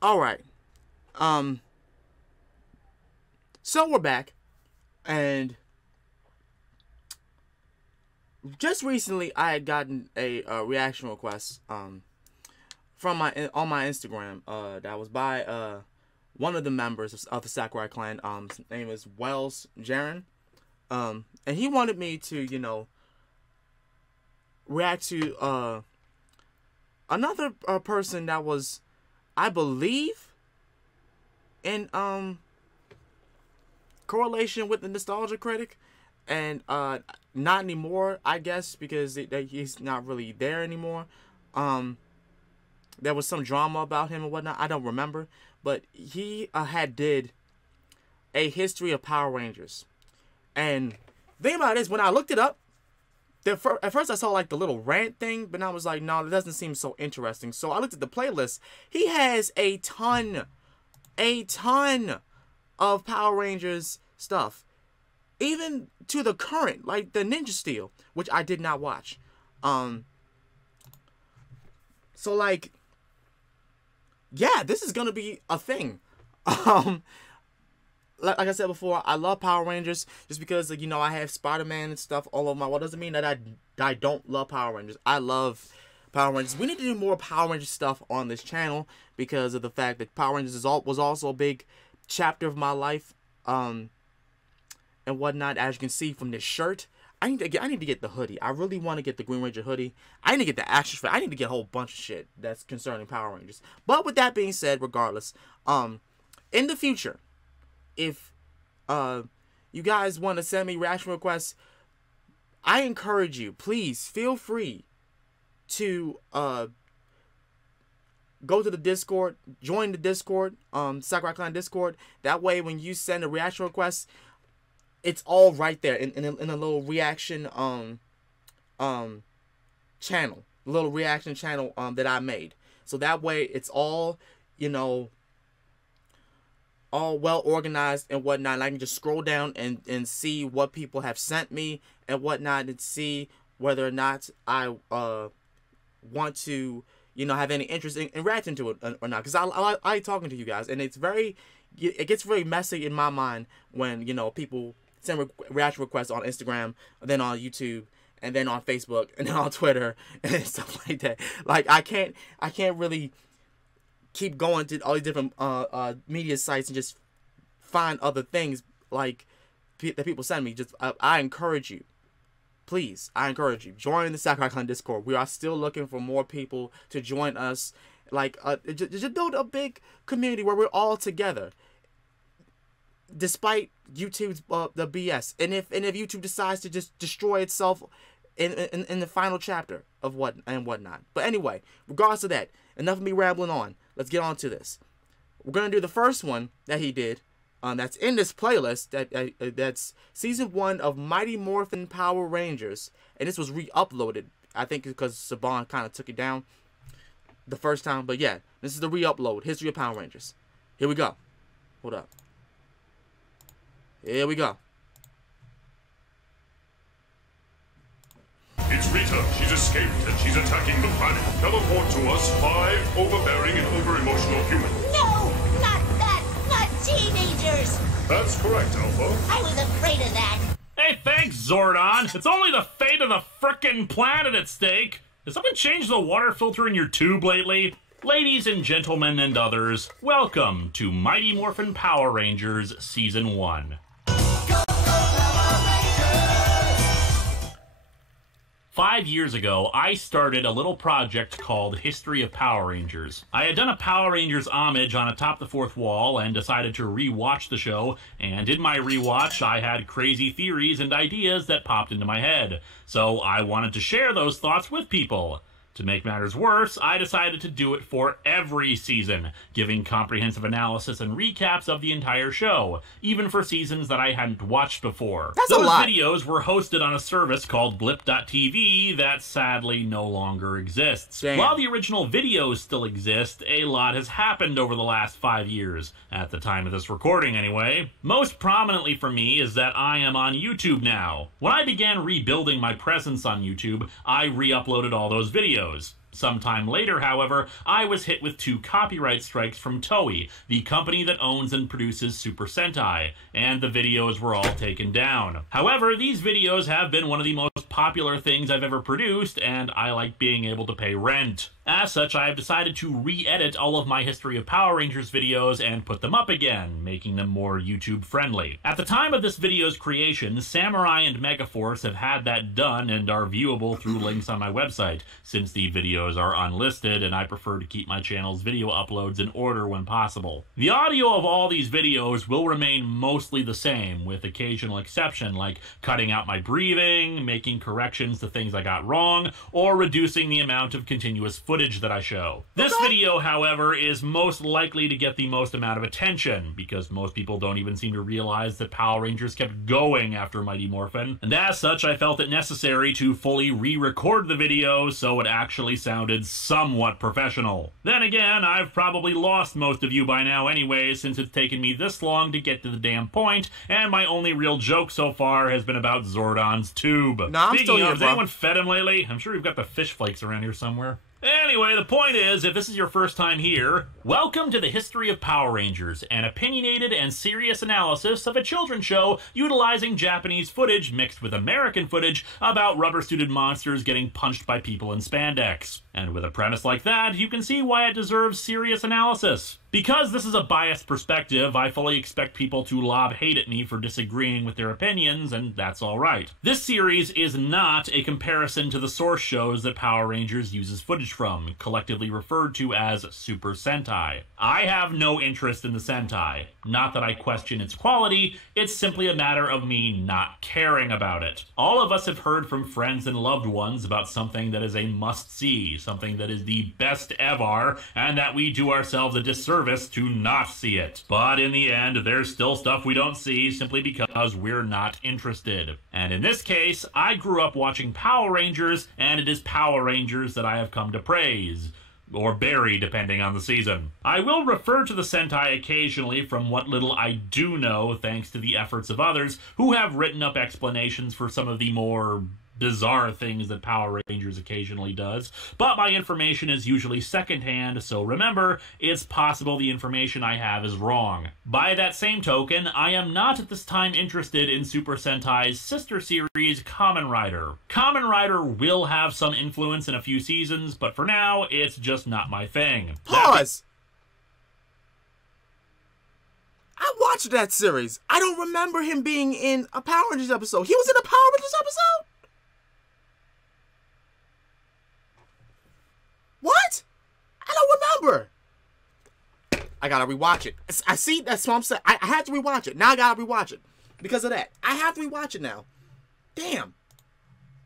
Alright. So we're back. And just recently I had gotten a reaction request from on my Instagram that was by one of the members of the Sakurai clan. His name is Wells Jaren. And he wanted me to, you know, react to another person that was, I believe, in correlation with the Nostalgia Critic, and not anymore, I guess, because he's not really there anymore. There was some drama about him and whatnot. I don't remember, but he had did a history of Power Rangers. And the thing about it is, when I looked it up, at first I saw like the little rant thing, but I was like, no, it doesn't seem so interesting. So I looked at the playlist. He has a ton of Power Rangers stuff, even to the current, like the Ninja Steel, which I did not watch. So like, yeah, this is gonna be a thing. Like I said before, I love Power Rangers just because, like, you know, I have Spider-Man and stuff all over my wall. Doesn't mean that I don't love Power Rangers. I love Power Rangers. We need to do more Power Rangers stuff on this channel because of the fact that Power Rangers was also a big chapter of my life, and whatnot. As you can see from this shirt, I need to get the hoodie. I really want to get the Green Ranger hoodie. I need to get the action figure. I need to get a whole bunch of shit that's concerning Power Rangers. But with that being said, regardless, in the future, if you guys want to send me reaction requests, I encourage you, please feel free to go to the Discord, join the Discord, Sakurai Clan Discord. That way, when you send a reaction request, it's all right there in a little reaction channel, little reaction channel that I made. So that way, it's all, you know, all well organized and whatnot. And I can just scroll down and see what people have sent me and whatnot, and see whether or not I want to, you know, have any interest in reacting to it or not. Because I like talking to you guys, and it gets very messy in my mind when, you know, people send reaction requests on Instagram, then on YouTube, and then on Facebook, and then on Twitter, and stuff like that. Like, I can't really keep going to all these different media sites and just find other things like that people send me. Just I encourage you, please, I encourage you, join the Sakurai Clan Discord. We are still looking for more people to join us. Like, just build a big community where we're all together, despite YouTube's the BS. And if YouTube decides to just destroy itself in the final chapter of whatnot. But anyway, regardless of that, enough of me rambling on. Let's get on to this. We're gonna do the first one that he did. That's in this playlist. That's season 1 of Mighty Morphin Power Rangers, and this was re-uploaded. I think because Saban kind of took it down the first time. But yeah, this is the re-upload. History of Power Rangers. Here we go. Hold up. Here we go. It's Rita. She's escaped and she's attacking the planet. Teleport to us 5 overbearing and over-emotional humans. No! Not that! Not teenagers! That's correct, Alpha. I was afraid of that. Hey, thanks, Zordon. It's only the fate of the frickin' planet at stake. Has someone changed the water filter in your tube lately? Ladies and gentlemen and others, welcome to Mighty Morphin Power Rangers Season 1. 5 years ago, I started a little project called History of Power Rangers. I had done a Power Rangers homage on Atop the Fourth Wall and decided to re-watch the show, and in my re-watch, I had crazy theories and ideas that popped into my head. So I wanted to share those thoughts with people. To make matters worse, I decided to do it for every season, giving comprehensive analysis and recaps of the entire show, even for seasons that I hadn't watched before. That's a lot. Those videos were hosted on a service called Blip.tv that sadly no longer exists. Damn. While the original videos still exist, a lot has happened over the last 5 years, at the time of this recording anyway. Most prominently for me is that I am on YouTube now. When I began rebuilding my presence on YouTube, I re-uploaded all those videos. Sometime later, however, I was hit with 2 copyright strikes from Toei, the company that owns and produces Super Sentai, and the videos were all taken down. However, these videos have been one of the most popular things I've ever produced, and I like being able to pay rent. As such, I have decided to re-edit all of my History of Power Rangers videos and put them up again, making them more YouTube-friendly. At the time of this video's creation, Samurai and Megaforce have had that done and are viewable through links on my website, since the videos are unlisted and I prefer to keep my channel's video uploads in order when possible. The audio of all these videos will remain mostly the same, with occasional exception like cutting out my breathing, making corrections to things I got wrong, or reducing the amount of continuous footage that I show. This video, however, is most likely to get the most amount of attention, because most people don't even seem to realize that Power Rangers kept going after Mighty Morphin, and as such I felt it necessary to fully re-record the video so it actually sounded somewhat professional. Then again, I've probably lost most of you by now anyway, since it's taken me this long to get to the damn point, and my only real joke so far has been about Zordon's tube. Nah, Speaking of, has anyone fed him lately? I'm sure you've got the fish flakes around here somewhere. Anyway, the point is, if this is your first time here, welcome to the History of Power Rangers, an opinionated and serious analysis of a children's show utilizing Japanese footage mixed with American footage about rubber-suited monsters getting punched by people in spandex. And with a premise like that, you can see why it deserves serious analysis. Because this is a biased perspective, I fully expect people to lob hate at me for disagreeing with their opinions, and that's alright. This series is not a comparison to the source shows that Power Rangers uses footage from, collectively referred to as Super Sentai. I have no interest in the Sentai. Not that I question its quality, it's simply a matter of me not caring about it. All of us have heard from friends and loved ones about something that is a must-see, something that is the best ever, and that we do ourselves a disservice to not see it. But in the end, there's still stuff we don't see simply because we're not interested. And in this case, I grew up watching Power Rangers, and it is Power Rangers that I have come to praise. Or bury, depending on the season. I will refer to the Sentai occasionally from what little I do know, thanks to the efforts of others who have written up explanations for some of the more bizarre things that Power Rangers occasionally does, but my information is usually secondhand, so remember, it's possible the information I have is wrong. By that same token, I am not at this time interested in Super Sentai's sister series, Kamen Rider. Kamen Rider will have some influence in a few seasons, but for now, it's just not my thing. Pause! I watched that series. I don't remember him being in a Power Rangers episode. He was in a Power Rangers episode? What? I don't remember. I gotta rewatch it. I see, that's what I'm saying. I had to rewatch it. Now I gotta rewatch it. Because of that. I have to rewatch it now. Damn.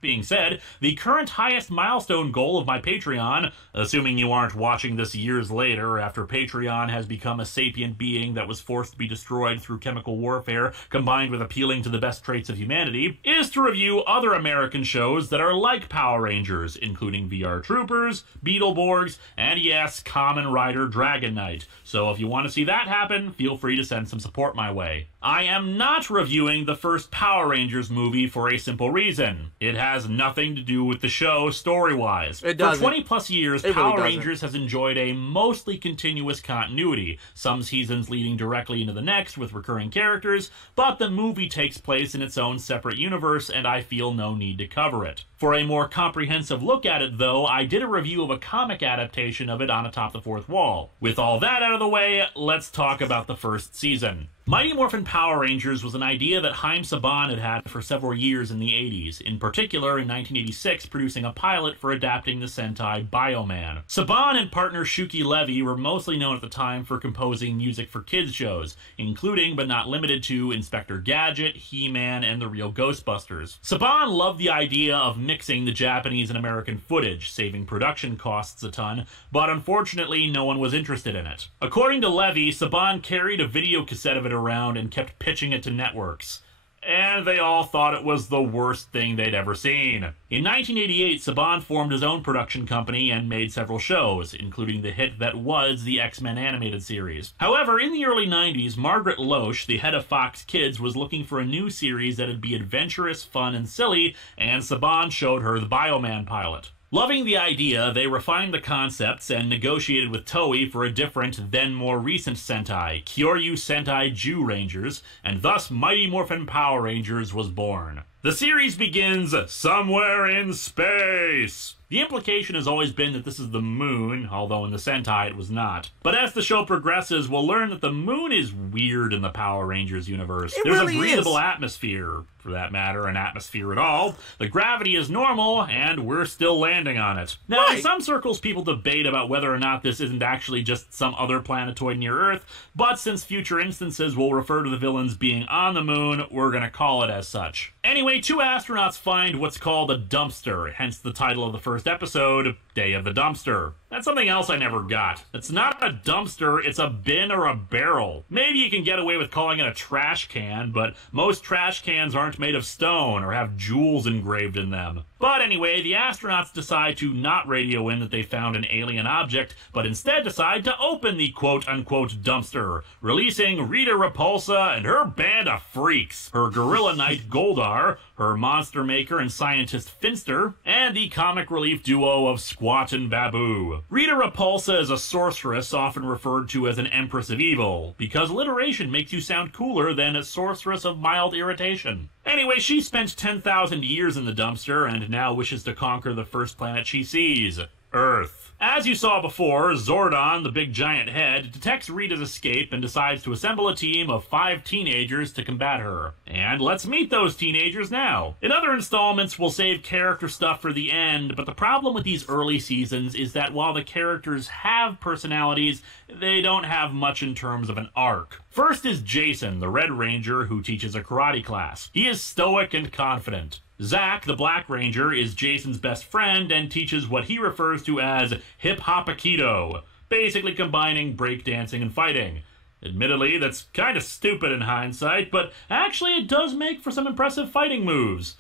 Being said, the current highest milestone goal of my Patreon, assuming you aren't watching this years later after Patreon has become a sapient being that was forced to be destroyed through chemical warfare combined with appealing to the best traits of humanity, is to review other American shows that are like Power Rangers, including VR Troopers, Beetleborgs, and yes, Kamen Rider Dragon Knight. So if you want to see that happen, feel free to send some support my way. I am not reviewing the first Power Rangers movie for a simple reason. It has nothing to do with the show story-wise. It doesn't. For 20 plus years, It Power really Rangers has enjoyed a mostly continuous continuity, some seasons leading directly into the next with recurring characters, but the movie takes place in its own separate universe and I feel no need to cover it. For a more comprehensive look at it, though, I did a review of a comic adaptation of it on Atop the Fourth Wall. With all that out of the way, let's talk about the first season. Mighty Morphin Power Rangers was an idea that Haim Saban had had for several years in the 80s, in particular in 1986 producing a pilot for adapting the Sentai Bioman. Saban and partner Shuki Levy were mostly known at the time for composing music for kids shows, including but not limited to Inspector Gadget, He-Man, and the Real Ghostbusters. Saban loved the idea of mixing the Japanese and American footage, saving production costs a ton, but unfortunately no one was interested in it. According to Levy, Saban carried a video cassette of it around and kept pitching it to networks. And they all thought it was the worst thing they'd ever seen. In 1988, Saban formed his own production company and made several shows, including the hit that was the X-Men animated series. However, in the early 90s, Margaret Loesch, the head of Fox Kids, was looking for a new series that'd be adventurous, fun, and silly, and Saban showed her the Bioman pilot. Loving the idea, they refined the concepts and negotiated with Toei for a different, then more recent Sentai, Kyoryu Sentai Jew Rangers, and thus Mighty Morphin Power Rangers was born. The series begins somewhere in space. The implication has always been that this is the moon, although in the Sentai it was not. But as the show progresses, we'll learn that the moon is weird in the Power Rangers universe. There's really a breathable is. Atmosphere, for that matter, an atmosphere at all. The gravity is normal, and we're still landing on it. Now, in some circles, people debate about whether or not this isn't actually just some other planetoid near Earth, but since future instances will refer to the villains being on the moon, we're gonna call it as such. Anyway, 2 astronauts find what's called a dumpster, hence the title of the first episode, Day of the Dumpster. That's something else I never got. It's not a dumpster, it's a bin or a barrel. Maybe you can get away with calling it a trash can, but most trash cans aren't made of stone or have jewels engraved in them. But anyway, the astronauts decide to not radio in that they found an alien object, but instead decide to open the quote-unquote dumpster, releasing Rita Repulsa and her band of freaks, her gorilla knight Goldar, her monster maker and scientist Finster, and the comic relief duo of Squat and Babu. Rita Repulsa is a sorceress often referred to as an Empress of Evil, because alliteration makes you sound cooler than a sorceress of mild irritation. Anyway, she spent 10,000 years in the dumpster and now wishes to conquer the first planet she sees, Earth. As you saw before, Zordon, the big giant head, detects Rita's escape and decides to assemble a team of 5 teenagers to combat her. And let's meet those teenagers now. In other installments, we'll save character stuff for the end, but the problem with these early seasons is that while the characters have personalities, they don't have much in terms of an arc. First is Jason, the Red Ranger who teaches a karate class. He is stoic and confident. Zack, the Black Ranger, is Jason's best friend and teaches what he refers to as hip-hop aikido, basically combining breakdancing and fighting. Admittedly, that's kind of stupid in hindsight, but actually it does make for some impressive fighting moves.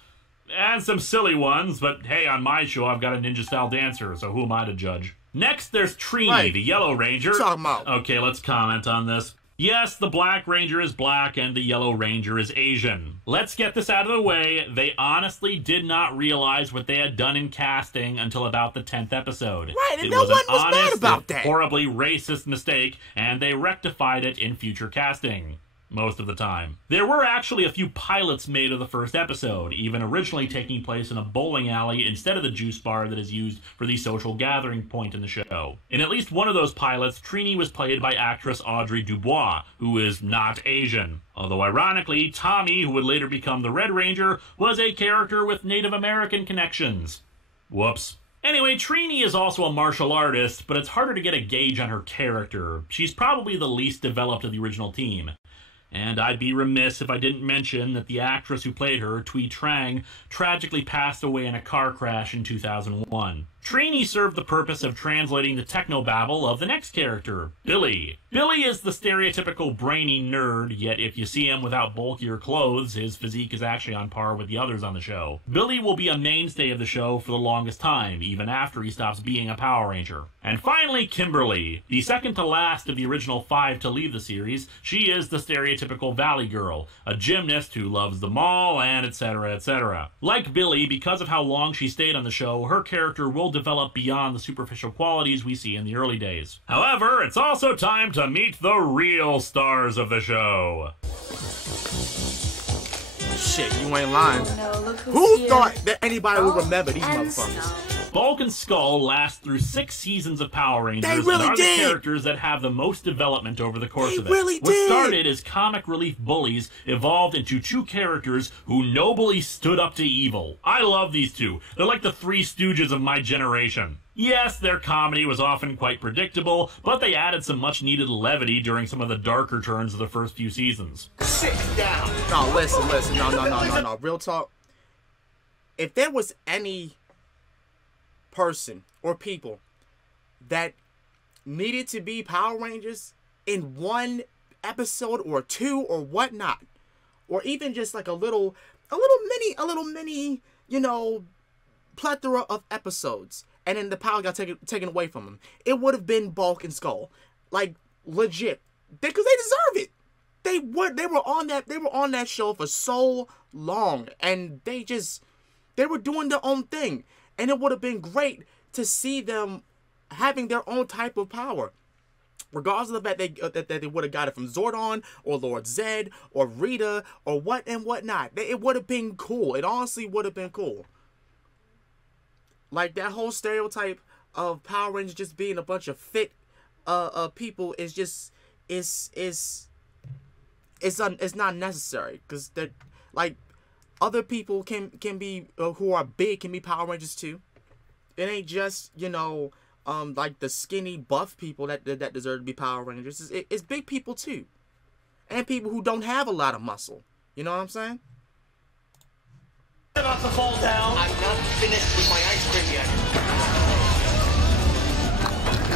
And some silly ones, but hey, on my show I've got a ninja-style dancer, so who am I to judge? Next, there's Trini, the Yellow Ranger. What you talking about? Okay, let's comment on this. Yes, the Black Ranger is black and the Yellow Ranger is Asian. Let's get this out of the way. They honestly did not realize what they had done in casting until about the 10th episode. Right, and it no was one an was mad honest, about that. horribly racist mistake, and they rectified it in future casting. Most of the time. There were actually a few pilots made of the first episode, even originally taking place in a bowling alley instead of the juice bar that is used for the social gathering point in the show. In at least one of those pilots, Trini was played by actress Audrey Dubois, who is not Asian. Although ironically, Tommy, who would later become the Red Ranger, was a character with Native American connections. Whoops. Anyway, Trini is also a martial artist, but it's harder to get a gauge on her character. She's probably the least developed of the original team. And I'd be remiss if I didn't mention that the actress who played her, Thuy Trang, tragically passed away in a car crash in 2001. Trini served the purpose of translating the technobabble of the next character, Billy. Billy is the stereotypical brainy nerd, yet if you see him without bulkier clothes, his physique is actually on par with the others on the show. Billy will be a mainstay of the show for the longest time, even after he stops being a Power Ranger. And finally, Kimberly. The second to last of the original 5 to leave the series, she is the stereotypical Valley Girl, a gymnast who loves the mall, and etc., etc. Like Billy, because of how long she stayed on the show, her character will develop beyond the superficial qualities we see in the early days. However, it's also time to meet the real stars of the show. Shit, you ain't lying. No, look Who here. thought that anybody would remember these And motherfuckers? Bulk and Skull last through 6 seasons of Power Rangers They really and are did. the characters that have the most development over the course They of it. really What did. started as comic relief bullies evolved into 2 characters who nobly stood up to evil. I love these 2. They're like the 3 Stooges of my generation. Yes, their comedy was often quite predictable, but they added some much-needed levity during some of the darker turns of the first few seasons. Sit down. No, listen. No. Real talk. If there was any person or people that needed to be Power Rangers in one episode or 2 or whatnot, or even just like a little mini, you know, plethora of episodes, and then the power got taken away from them, it would have been Bulk and Skull, like legit, because they deserve it. They were on that show for so long, and they were doing their own thing. And it would have been great to see them having their own type of power. Regardless of the fact that they would have got it from Zordon or Lord Zed or Rita or what and whatnot. It would have been cool. It honestly would have been cool. Like, that whole stereotype of Power Rangers just being a bunch of fit people is just it's not necessary, because that, like, other people can be who are big can be Power Rangers too. It ain't just, you know, like the skinny buff people that deserve to be Power Rangers. It's big people too, and people who don't have a lot of muscle. You know what I'm saying? About to fall down. I'm not finished with my ice cream yet.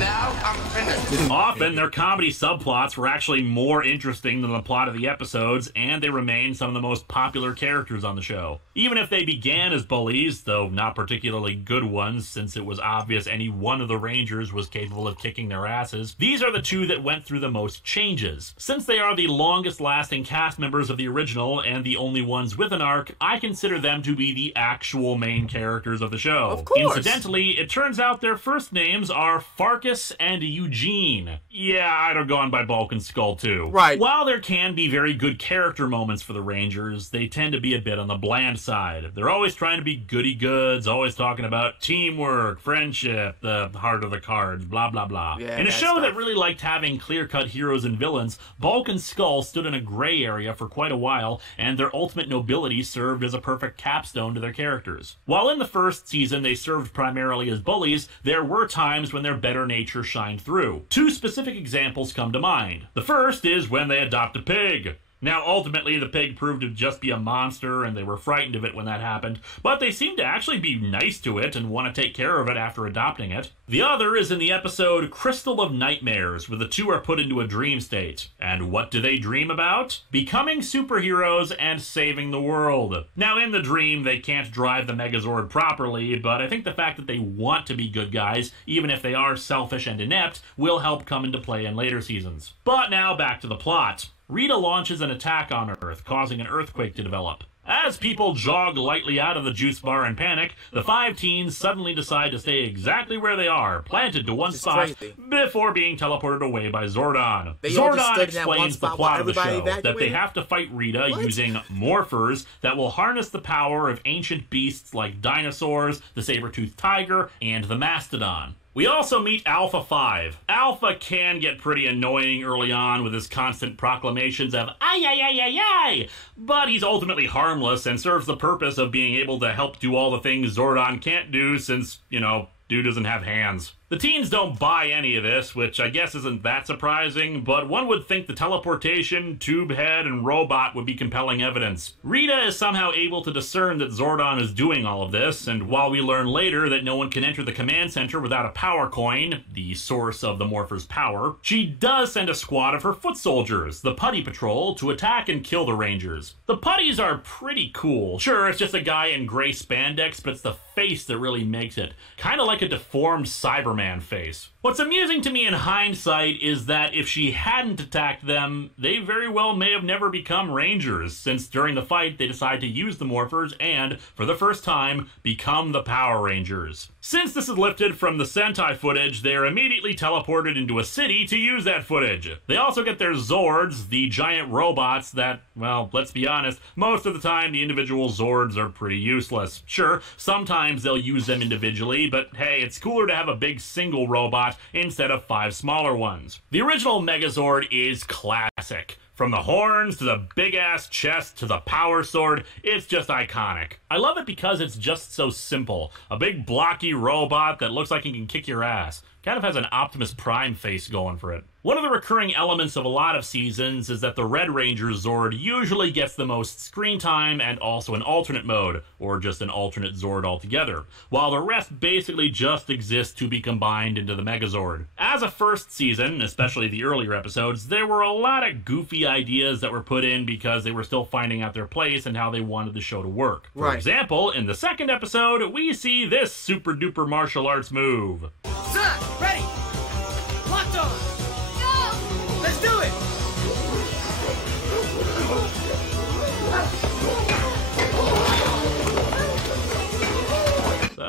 Now I'm finished. Often, their comedy subplots were actually more interesting than the plot of the episodes, and they remain some of the most popular characters on the show. Even if they began as bullies, though not particularly good ones, since it was obvious any one of the Rangers was capable of kicking their asses, these are the two that went through the most changes. Since they are the longest-lasting cast members of the original and the only ones with an arc, I consider them to be the actual main characters of the show. Of course. Incidentally, it turns out their first names are Farkas and Eugene. Yeah, I'd have gone by Bulk and Skull too. Right. While there can be very good character moments for the Rangers, they tend to be a bit on the bland side. They're always trying to be goody-goods, always talking about teamwork, friendship, the heart of the cards, blah, blah, blah. Yeah, in a show stuff. that really liked having clear-cut heroes and villains, Bulk and Skull stood in a gray area for quite a while, and their ultimate nobility served as a perfect capstone to their characters. While in the first season they served primarily as bullies, there were times when their better nature shined through. Two specific examples come to mind. The first is when they adopt a pig. Now, ultimately, the pig proved to just be a monster, and they were frightened of it when that happened, but they seemed to actually be nice to it and want to take care of it after adopting it. The other is in the episode Crystal of Nightmares, where the two are put into a dream state. And what do they dream about? Becoming superheroes and saving the world. Now, in the dream, they can't drive the Megazord properly, but I think the fact that they want to be good guys, even if they are selfish and inept, will help come into play in later seasons. But now back to the plot. Rita launches an attack on Earth, causing an earthquake to develop. As people jog lightly out of the juice bar in panic, the five teens suddenly decide to stay exactly where they are, planted to one spot, before being teleported away by Zordon. Zordon explains the plot of the show, that they have to fight Rita using morphers that will harness the power of ancient beasts like dinosaurs, the saber-toothed tiger, and the mastodon. We also meet Alpha 5. Alpha can get pretty annoying early on with his constant proclamations of "ay, ay, ay, ay, ay," but he's ultimately harmless and serves the purpose of being able to help do all the things Zordon can't do since, you know, dude doesn't have hands. The teens don't buy any of this, which I guess isn't that surprising, but one would think the teleportation, tube head, and robot would be compelling evidence. Rita is somehow able to discern that Zordon is doing all of this, and while we learn later that no one can enter the command center without a power coin, the source of the Morpher's power, she does send a squad of her foot soldiers, the Putty Patrol, to attack and kill the Rangers. The Putties are pretty cool. Sure, it's just a guy in gray spandex, but it's the face that really makes it. Kinda like a deformed Cyberman face. What's amusing to me in hindsight is that if she hadn't attacked them, they very well may have never become Rangers, since during the fight they decide to use the Morphers and, for the first time, become the Power Rangers. Since this is lifted from the Sentai footage, they are immediately teleported into a city to use that footage. They also get their Zords, the giant robots that, well, let's be honest, most of the time the individual Zords are pretty useless. Sure, sometimes they'll use them individually, but hey, it's cooler to have a big single robot instead of 5 smaller ones. The original Megazord is classic. From the horns to the big-ass chest to the power sword, it's just iconic. I love it because it's just so simple. A big blocky robot that looks like it can kick your ass. Kind of has an Optimus Prime face going for it. One of the recurring elements of a lot of seasons is that the Red Ranger Zord usually gets the most screen time and also an alternate mode, or just an alternate Zord altogether, while the rest basically just exist to be combined into the Megazord. As a first season, especially the earlier episodes, there were a lot of goofy ideas that were put in because they were still finding out their place and how they wanted the show to work. For example, in the second episode, we see this super duper martial arts move. Son, ready! Locked on! Go! Let's do it!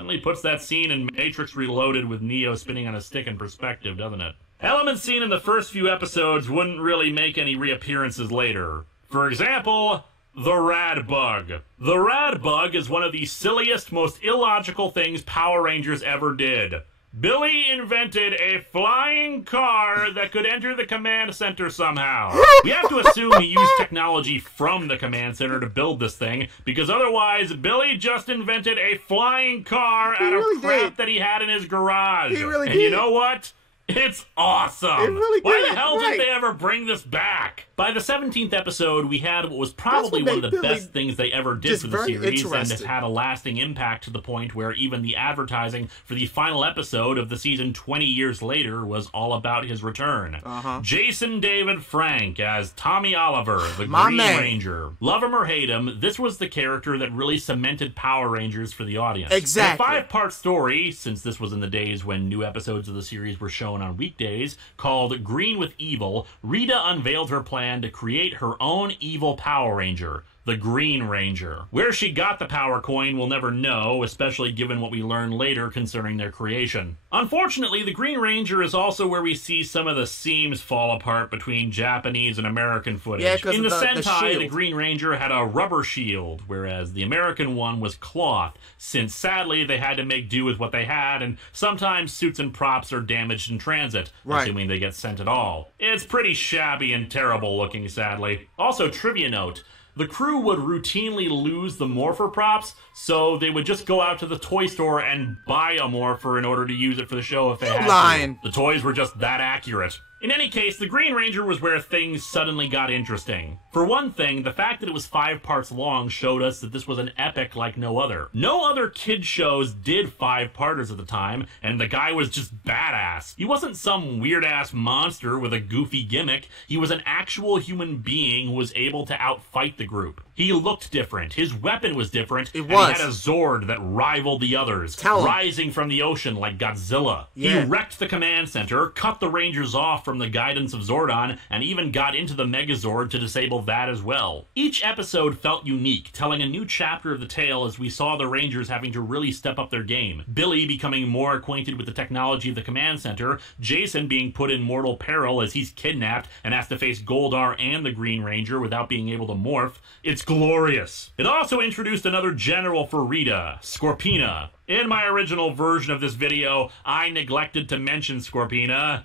Certainly puts that scene in Matrix Reloaded with Neo spinning on a stick in perspective, doesn't it? Elements seen in the first few episodes wouldn't really make any reappearances later. For example, the Rad Bug. The Rad Bug is one of the silliest, most illogical things Power Rangers ever did. Billy invented a flying car that could enter the command center somehow. We have to assume he used technology from the command center to build this thing, because otherwise Billy just invented a flying car out of crap that he had in his garage. He really and did. You know what? It's awesome! It really Why did. the hell Right. did they ever bring this back? By the 17th episode, we had what was probably one of the best things they ever did just for the very series, and interested. it had a lasting impact to the point where even the advertising for the final episode of the season 20 years later was all about his return. Jason David Frank as Tommy Oliver, the My Green man. Ranger. Love him or hate him, this was the character that really cemented Power Rangers for the audience. Exactly. In a 5-part story, since this was in the days when new episodes of the series were shown on weekdays, called Green with Evil, Rita unveiled her plan to create her own evil Power Ranger, the Green Ranger. Where she got the power coin we'll never know, especially given what we learn later concerning their creation. Unfortunately, the Green Ranger is also where we see some of the seams fall apart between Japanese and American footage. Yeah, 'cause in the of the Sentai, the shield. Green Ranger had a rubber shield, whereas the American one was cloth, since sadly they had to make do with what they had, and sometimes suits and props are damaged in transit, Right. assuming they get sent at all. It's pretty shabby and terrible looking, sadly. Also, trivia note, the crew would routinely lose the morpher props, so they would just go out to the toy store and buy a morpher in order to use it for the show if they had lying. to. The toys were just that accurate. In any case, the Green Ranger was where things suddenly got interesting. For one thing, the fact that it was 5 parts long showed us that this was an epic like no other. No other kid shows did 5-parters at the time, and the guy was just badass. He wasn't some weird-ass monster with a goofy gimmick. He was an actual human being who was able to outfight the group. He looked different. His weapon was different. It and was. he had a Zord that rivaled the others, Tell 'em. rising from the ocean like Godzilla. Yeah. He wrecked the command center, cut the Rangers off from the guidance of Zordon, and even got into the Megazord to disable that as well. Each episode felt unique, telling a new chapter of the tale as we saw the Rangers having to really step up their game. Billy becoming more acquainted with the technology of the command center, Jason being put in mortal peril as he's kidnapped and has to face Goldar and the Green Ranger without being able to morph. It's glorious. It also introduced another general for Rita, Scorpina. In my original version of this video, I neglected to mention Scorpina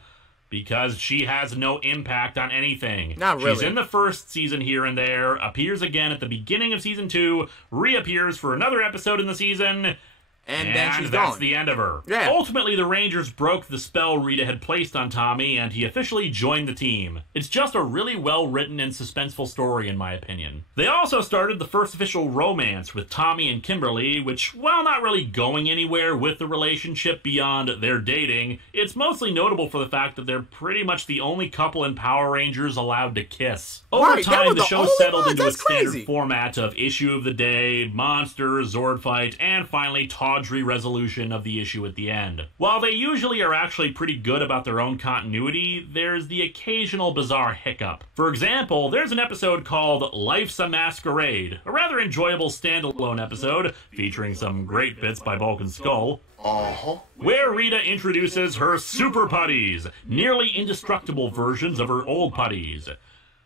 because she has no impact on anything. Not really. She's in the first season here and there, appears again at the beginning of season 2, reappears for another episode in the season, And then she's that's gone. the end of her. Yeah. Ultimately, the Rangers broke the spell Rita had placed on Tommy, and he officially joined the team. It's just a really well-written and suspenseful story, in my opinion. They also started the first official romance with Tommy and Kimberly, which, while not really going anywhere with the relationship beyond their dating, it's mostly notable for the fact that they're pretty much the only couple in Power Rangers allowed to kiss. Over Right, that time, was the the show only settled one? into a That's standard crazy. format of issue of the day, monster, Zord fight, and finally tawdry resolution of the issue at the end. While they usually are actually pretty good about their own continuity, there's the occasional bizarre hiccup. For example, there's an episode called Life's a Masquerade, a rather enjoyable standalone episode featuring some great bits by Bulk and Skull, where Rita introduces her super putties, nearly indestructible versions of her old putties.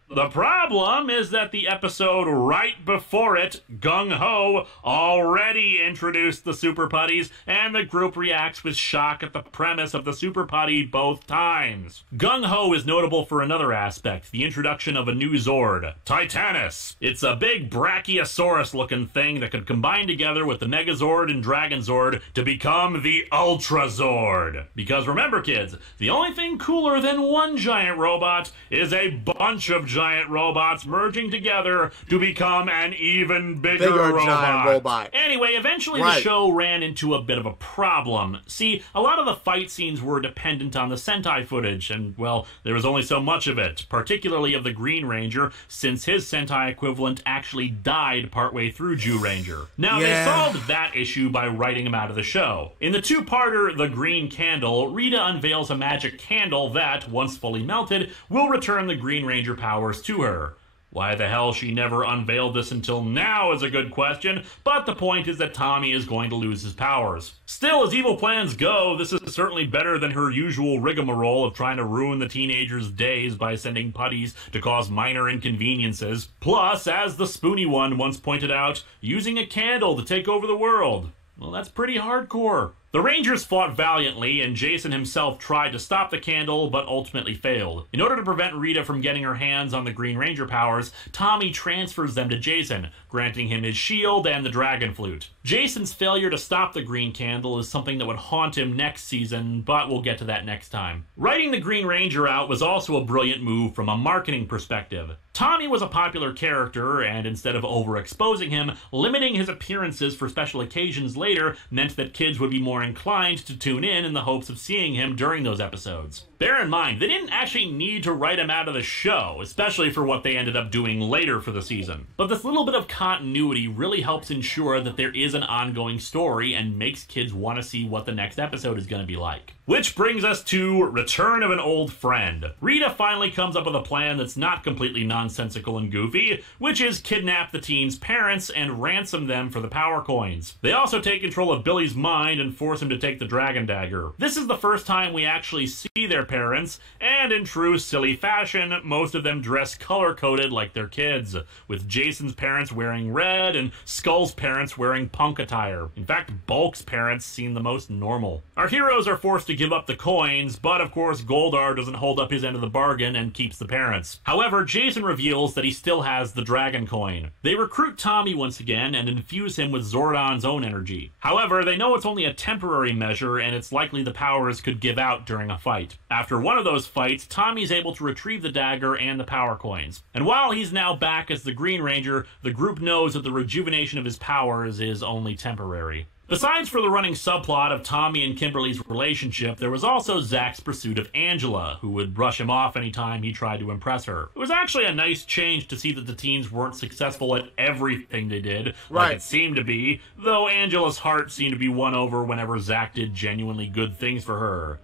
The problem is that the episode right before it, Gung Ho, already introduced the Super Putties, and the group reacts with shock at the premise of the Super Putty both times. Gung Ho is notable for another aspect, the introduction of a new Zord, Titanus. It's a big Brachiosaurus-looking thing that could combine together with the Megazord and Dragon Zord to become the Ultra Zord. Because remember, kids, the only thing cooler than one giant robot is a bunch of giant robots merging together to become an even bigger robot. giant robot. Anyway, eventually the Right. show ran into a bit of a problem. See, a lot of the fight scenes were dependent on the Sentai footage, and, well, there was only so much of it, particularly of the Green Ranger, since his Sentai equivalent actually died partway through Jew Ranger. Now, they Yeah. solved that issue by writing him out of the show. In the 2-parter, The Green Candle, Rita unveils a magic candle that, once fully melted, will return the Green Ranger powers to her. Why the hell she never unveiled this until now is a good question, but the point is that Tommy is going to lose his powers. Still, as evil plans go, this is certainly better than her usual rigmarole of trying to ruin the teenagers' days by sending putties to cause minor inconveniences. Plus, as the Spoony One once pointed out, using a candle to take over the world. Well, that's pretty hardcore. The Rangers fought valiantly, and Jason himself tried to stop the candle, but ultimately failed. In order to prevent Rita from getting her hands on the Green Ranger powers, Tommy transfers them to Jason, granting him his shield and the Dragon Flute. Jason's failure to stop the Green Candle is something that would haunt him next season, but we'll get to that next time. Writing the Green Ranger out was also a brilliant move from a marketing perspective. Tommy was a popular character, and instead of overexposing him, limiting his appearances for special occasions later meant that kids would be more inclined to tune in the hopes of seeing him during those episodes. Bear in mind, they didn't actually need to write him out of the show, especially for what they ended up doing later for the season. But this little bit of continuity really helps ensure that there is an ongoing story and makes kids want to see what the next episode is going to be like. Which brings us to Return of an Old Friend. Rita finally comes up with a plan that's not completely nonsensical and goofy, which is kidnap the teens' parents and ransom them for the power coins. They also take control of Billy's mind and force him to take the Dragon Dagger. This is the first time we actually see their parents, and in true silly fashion, most of them dress color-coded like their kids, with Jason's parents wearing red and Skull's parents wearing punk attire. In fact, Bulk's parents seem the most normal. Our heroes are forced to give up the coins, but of course Goldar doesn't hold up his end of the bargain and keeps the parents. However, Jason reveals that he still has the Dragon Coin. They recruit Tommy once again and infuse him with Zordon's own energy. However, they know it's only a temporary measure and it's likely the powers could give out during a fight. After one of those fights, Tommy's able to retrieve the dagger and the power coins. And while he's now back as the Green Ranger, the group knows that the rejuvenation of his powers is only temporary. Besides for the running subplot of Tommy and Kimberly's relationship, there was also Zach's pursuit of Angela, who would brush him off anytime he tried to impress her. It was actually a nice change to see that the teens weren't successful at everything they did, like it seemed to be, though Angela's heart seemed to be won over whenever Zach did genuinely good things for her.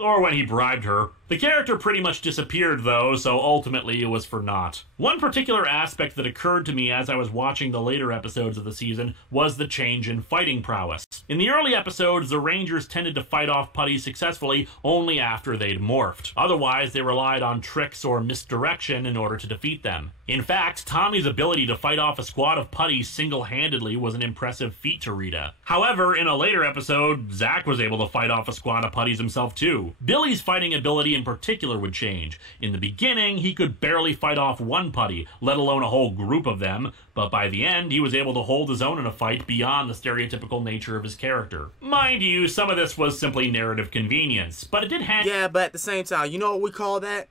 Or when he bribed her. The character pretty much disappeared though, so ultimately it was for naught. One particular aspect that occurred to me as I was watching the later episodes of the season was the change in fighting prowess. In the early episodes, the Rangers tended to fight off putties successfully only after they'd morphed. Otherwise, they relied on tricks or misdirection in order to defeat them. In fact, Tommy's ability to fight off a squad of putties single-handedly was an impressive feat to Rita. However, in a later episode, Zach was able to fight off a squad of putties himself too. Billy's fighting ability in particular would change. In the beginning, he could barely fight off one putty, let alone a whole group of them, but by the end, he was able to hold his own in a fight beyond the stereotypical nature of his character. Mind you, some of this was simply narrative convenience, but it did hang— Yeah, but at the same time, you know what we call that?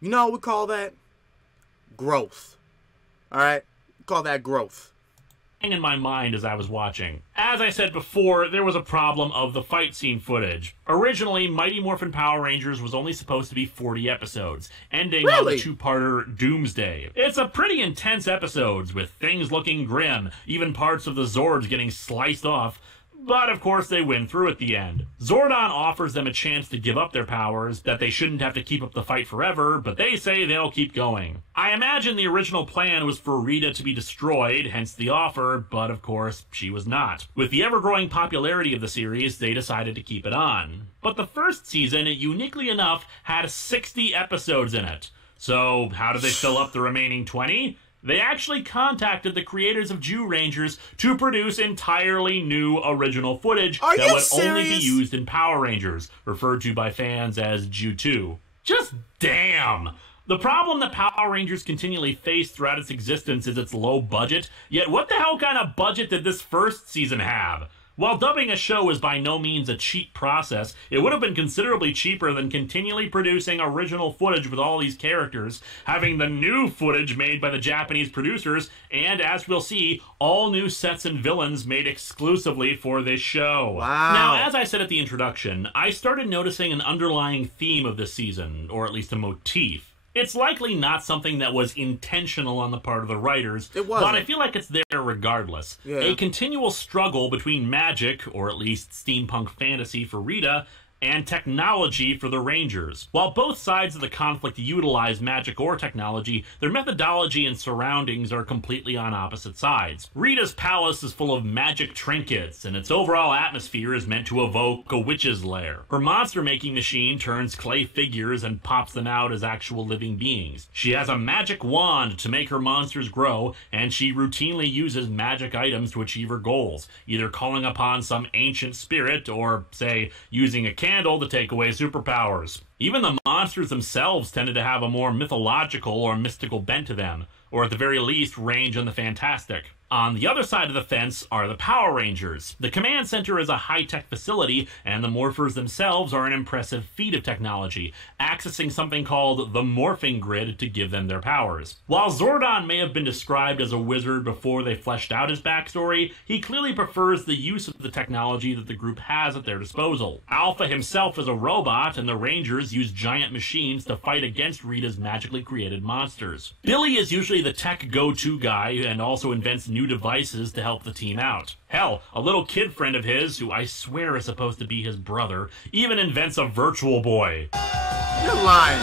You know what we call that? Growth. Alright? We call that growth. In my mind as I was watching. As I said before, there was a problem of the fight scene footage. Originally, Mighty Morphin Power Rangers was only supposed to be 40 episodes, ending on the two-parter Doomsday. It's a pretty intense episodes, with things looking grim, even parts of the Zords getting sliced off. But of course they win through at the end. Zordon offers them a chance to give up their powers, that they shouldn't have to keep up the fight forever, but they say they'll keep going. I imagine the original plan was for Rita to be destroyed, hence the offer, but of course she was not. With the ever-growing popularity of the series, they decided to keep it on. But the first season, uniquely enough, had 60 episodes in it. So how did they fill up the remaining 20? They actually contacted the creators of Jew Rangers to produce entirely new original footage that would only be used in Power Rangers, referred to by fans as Jew 2. Just damn! The problem that Power Rangers continually face throughout its existence is its low budget, yet what the hell kind of budget did this first season have? While dubbing a show is by no means a cheap process, it would have been considerably cheaper than continually producing original footage with all these characters, having the new footage made by the Japanese producers, and as we'll see, all new sets and villains made exclusively for this show. Wow. Now, as I said at the introduction, I started noticing an underlying theme of this season, or at least a motif. It's likely not something that was intentional on the part of the writers, it wasn't, but I feel like it's there regardless. Yeah. A continual struggle between magic, or at least steampunk fantasy for Rita, and technology for the Rangers. While both sides of the conflict utilize magic or technology, their methodology and surroundings are completely on opposite sides. Rita's palace is full of magic trinkets, and its overall atmosphere is meant to evoke a witch's lair. Her monster-making machine turns clay figures and pops them out as actual living beings. She has a magic wand to make her monsters grow, and she routinely uses magic items to achieve her goals, either calling upon some ancient spirit or, say, using a candle to take away superpowers. Even the monsters themselves tended to have a more mythological or mystical bent to them, or at the very least range on the fantastic. On the other side of the fence are the Power Rangers. The command center is a high-tech facility, and the morphers themselves are an impressive feat of technology, accessing something called the morphing grid to give them their powers. While Zordon may have been described as a wizard before they fleshed out his backstory, he clearly prefers the use of the technology that the group has at their disposal. Alpha himself is a robot, and the Rangers use giant machines to fight against Rita's magically created monsters. Billy is usually the tech go-to guy and also invents new devices to help the team out. Hell, a little kid friend of his, who I swear is supposed to be his brother, even invents a virtual boy. You're lying.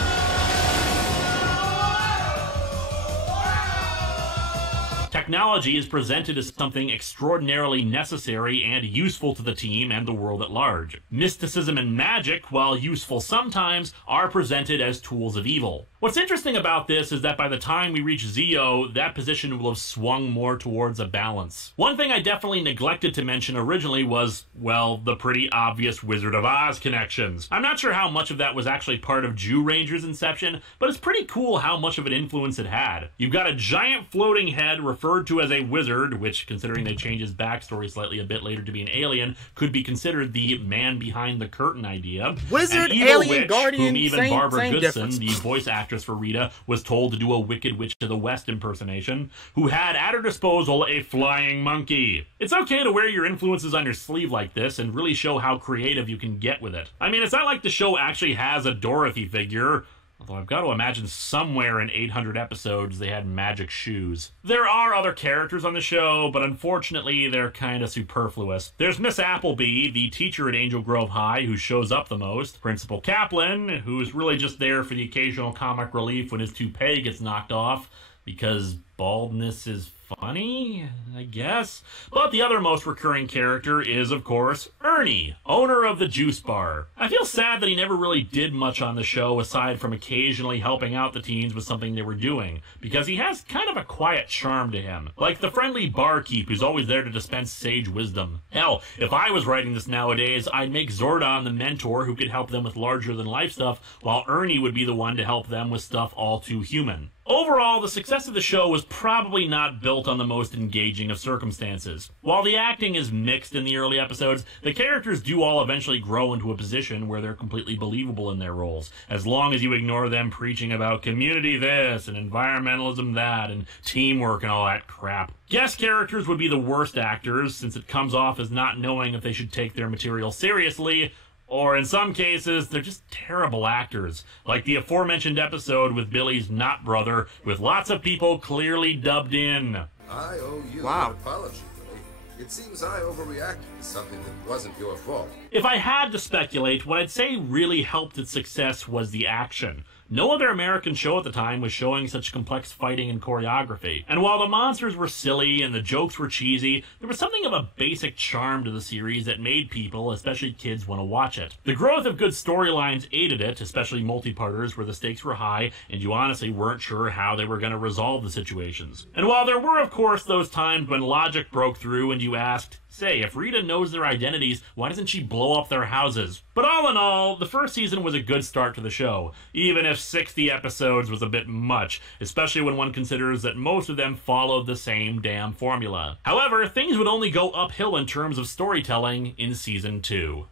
Technology is presented as something extraordinarily necessary and useful to the team and the world at large. Mysticism and magic, while useful sometimes, are presented as tools of evil. What's interesting about this is that by the time we reach Zeo, that position will have swung more towards a balance. One thing I definitely neglected to mention originally was, well, the pretty obvious Wizard of Oz connections. I'm not sure how much of that was actually part of Jew Ranger's inception, but it's pretty cool how much of an influence it had. You've got a giant floating head referred to as a wizard, which, considering they changed his backstory slightly a bit later to be an alien, could be considered the man behind the curtain idea. Wizard, an evil alien, witch, guardian, whom even Barbara same Goodson, difference. the voice actress for Rita, was told to do a Wicked Witch of the West impersonation, who had at her disposal a flying monkey. It's okay to wear your influences on your sleeve like this and really show how creative you can get with it. I mean, it's not like the show actually has a Dorothy figure, although I've got to imagine somewhere in 800 episodes they had magic shoes. There are other characters on the show, but unfortunately they're kind of superfluous. There's Miss Appleby, the teacher at Angel Grove High, who shows up the most. Principal Kaplan, who's really just there for the occasional comic relief when his toupee gets knocked off, because baldness is funny, I guess. But the other most recurring character is, of course, Ernie, owner of the juice bar. I feel sad that he never really did much on the show aside from occasionally helping out the teens with something they were doing, because he has kind of a quiet charm to him, like the friendly barkeep who's always there to dispense sage wisdom. Hell, if I was writing this nowadays, I'd make Zordon the mentor who could help them with larger-than-life stuff, while Ernie would be the one to help them with stuff all too human. Overall, the success of the show was probably not built on the most engaging of circumstances. While the acting is mixed in the early episodes, the characters do all eventually grow into a position where they're completely believable in their roles, as long as you ignore them preaching about community this and environmentalism that and teamwork and all that crap. Guest characters would be the worst actors, since it comes off as not knowing if they should take their material seriously, or in some cases, they're just terrible actors, like the aforementioned episode with Billy's not brother, with lots of people clearly dubbed in. I owe you Wow. an apology, Billy. It seems I overreacted to something that wasn't your fault. If I had to speculate, what I'd say really helped its success was the action. No other American show at the time was showing such complex fighting and choreography. And while the monsters were silly and the jokes were cheesy, there was something of a basic charm to the series that made people, especially kids, want to watch it. The growth of good storylines aided it, especially multi-parters where the stakes were high and you honestly weren't sure how they were going to resolve the situations. And while there were, of course, those times when logic broke through and you asked, say, if Rita knows their identities, why doesn't she blow up their houses? But all in all, the first season was a good start to the show, even if 60 episodes was a bit much, especially when one considers that most of them followed the same damn formula. However, things would only go uphill in terms of storytelling in Season 2.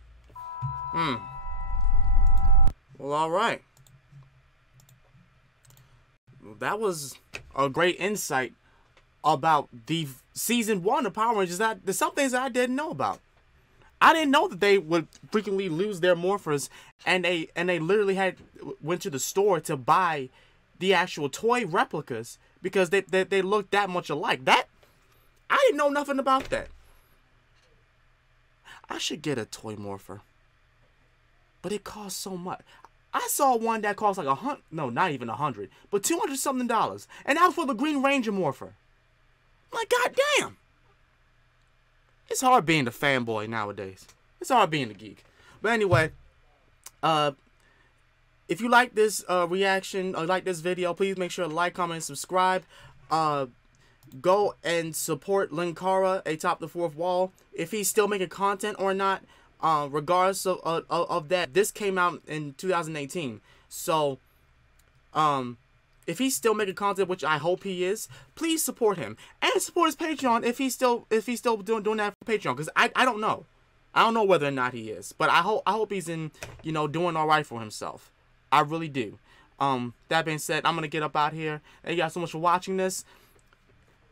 Well, alright. That was a great insight about the Season 1 of Power Rangers. There's some things that I didn't know about. I didn't know that they would frequently lose their morphers, and they literally went to the store to buy the actual toy replicas because they looked that much alike. That I didn't know nothing about that. I should get a toy morpher. but it costs so much. I saw one that cost like $100, no, not even $100, but $200 something, and that was for the Green Ranger Morphin. Like, goddamn. It's hard being the fanboy nowadays. It's hard being the geek. But anyway, if you like this reaction or like this video, please make sure to like, comment, and subscribe. Go and support Linkara, Atop the Fourth Wall, if he's still making content or not. Regardless of that, this came out in 2018. So, if he's still making content, which I hope he is, please support him and support his Patreon if he's still doing that for Patreon. Because I don't know. I don't know whether or not he is, but I hope he's in, you know, doing all right for himself. I really do. That being said, I'm gonna get up out here. Thank you guys so much for watching this.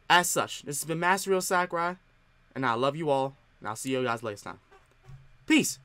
As such, this has been Master Ryo Sakurai, and I love you all, and I'll see you guys next time. Peace.